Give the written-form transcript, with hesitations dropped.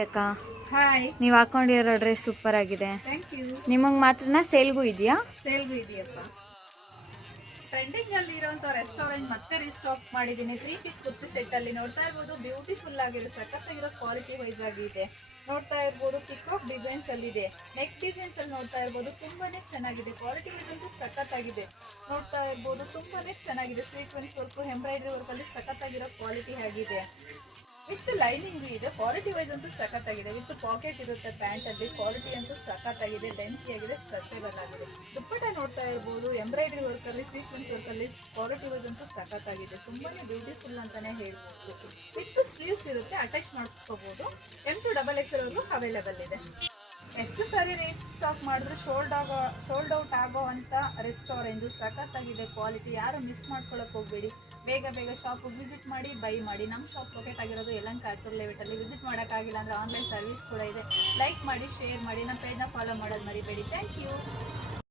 ಅಕ್ಕ, ಹಾಯ್, ನೀವು ಹಾಕೊಂಡಿರೋ ಡ್ರೆಸ್ ಸೂಪರ್ ಆಗಿದೆ. Thank you. ನಿಮಗೆ ಮಾತ್ರನಾ ಸೇಲ್ಗೂ ಇದೆಯಾ? ಸೇಲ್ಗೂ ಇದೆಯಪ್ಪ. ಟ್ರೆಂಡಿಂಗ್ ಅಲ್ಲಿ ಇರುವಂತ ರೆಸ್ಟೋರೆಂಟ್ ಮತ್ತೆ ರೀಸ್ಟಾಕ್ ಮಾಡಿದ್ದೀನಿ. 3 ಪೀಸ್ ಕುರ್ತಿ ಸೆಟ್ ಅಲ್ಲಿ ನೋಡ್ತಾ ಇರ್ಬೋದು. ಬ್ಯೂಟಿಫುಲ್ ಆಗಿದೆ, ಸಖತ್ತಾಗಿರೋ ಕ್ವಾಲಿಟಿ ವೈಸ್ ಆಗಿದೆ. ನೋಡ್ತಾ ಇರ್ಬೋದು, ಪಿಕಾಕ್ ಡಿಸೈನ್ಸ್ ಅಲ್ಲಿ ಇದೆ. ನೆಕ್ ಡಿಸೈನ್ಸ್ ಅಲ್ಲಿ ನೋಡ್ತಾ ಇರ್ಬೋದು, ತುಂಬಾನೇ ಚೆನ್ನಾಗಿದೆ. ಕ್ವಾಲಿಟಿ ವೈಸ್ ಅಂತೂ ಸಖತ್ತಾಗಿದೆ. ನೋಡ್ತಾ ಇರ್ಬೋದು, ತುಂಬಾನೇ ಚೆನ್ನಾಗಿದೆ. ಸೀಕ್ವೆನ್ಸ್ ವರ್ಕ್, ಎಂಬ್ರಾಯ್ಡ್ರಿ ವರ್ಕ್ ಅಲ್ಲಿ ಸಖತ್ತಾಗಿರೋ ಕ್ವಾಲಿಟಿ ಆಗಿದೆ. ವಿತ್ ಲೈನಿಂಗ್ ಇದೆ. ಕ್ವಾಲಿಟಿ ವೈಸ್ ಅಂತೂ ಸಖತ್ತಾಗಿದೆ. ವಿತ್ ಪಾಕೆಟ್ ಇರುತ್ತೆ ಪ್ಯಾಂಟ್ ಅಲ್ಲಿ. ಕ್ವಾಲಿಟಿ ಅಂತೂ ಸಖತ್ತಾಗಿದೆ. ಲೆಂತಿ ಆಗಿದೆ, ಸ್ಟ್ರೆಚಬಲ್ ಆಗಿದೆ. ದುಪ್ಪಟ್ಟ ನೋಡ್ತಾ ಇರ್ಬೋದು, ಎಂಬ್ರಾಯ್ಡ್ರಿ ವರ್ಕ್ ಅಲ್ಲಿ, ಸೀಕ್ವೆನ್ಸ್ ವರ್ಕ್ ಅಲ್ಲಿ. ಕ್ವಾಲಿಟಿ ವೈಸ್ ಅಂತೂ ಸಖತ್ತಾಗಿದೆ. ತುಂಬಾನೇ ಬ್ಯೂಟಿಫುಲ್ ಅಂತಾನೆ ಹೇಳ್ಬೋದು. ವಿತ್ ಸ್ಲೀವ್ಸ್ ಇರುತ್ತೆ, ಅಟ್ಯಾಚ್ ಮಾಡಿಸ್ಕೋಬಹುದು. M2XXL ವರೆಗೂ ಅವೈಲೇಬಲ್ ಇದೆ. ಎಷ್ಟು ಸಾರಿ ಸ್ಟಾಕ್ ಮಾಡಿದ್ರು ಸೋಲ್ಡ್ ಔಟ್ ಆಗೋ ಅಂತ ರೆಸ್ಟೋರೆಂಟ್. ಸಖತ್ತಾಗಿದೆ ಕ್ವಾಲಿಟಿ. ಯಾರು ಮಿಸ್ ಮಾಡ್ಕೊಳಕ್ ಹೋಗ್ಬೇಡಿ. ಬೇಗ ಶಾಪ್ ವಿಸಿಟ್ ಮಾಡಿ, ಬೈ ಮಾಡಿ. ನಮ್ಮ ಶಾಪ್ ಲೊಕೇಟ್ ಆಗಿರೋದು ಯಲಹಂಕ ಅರ್ಟೂರ್ ಲೇಔಟ್ ಅಲ್ಲಿ. ವಿಸಿಟ್ ಮಾಡೋಕ್ಕಾಗಿಲ್ಲ ಅಂದ್ರೆ ಆನ್ಲೈನ್ ಸರ್ವಿಸ್ ಕೂಡ ಇದೆ. ಲೈಕ್ ಮಾಡಿ, ಶೇರ್ ಮಾಡಿ, ನಮ್ಮ ಪೇಜ್ನ ಫಾಲೋ ಮಾಡೋದು ಮರಿಬೇಡಿ. Thank you.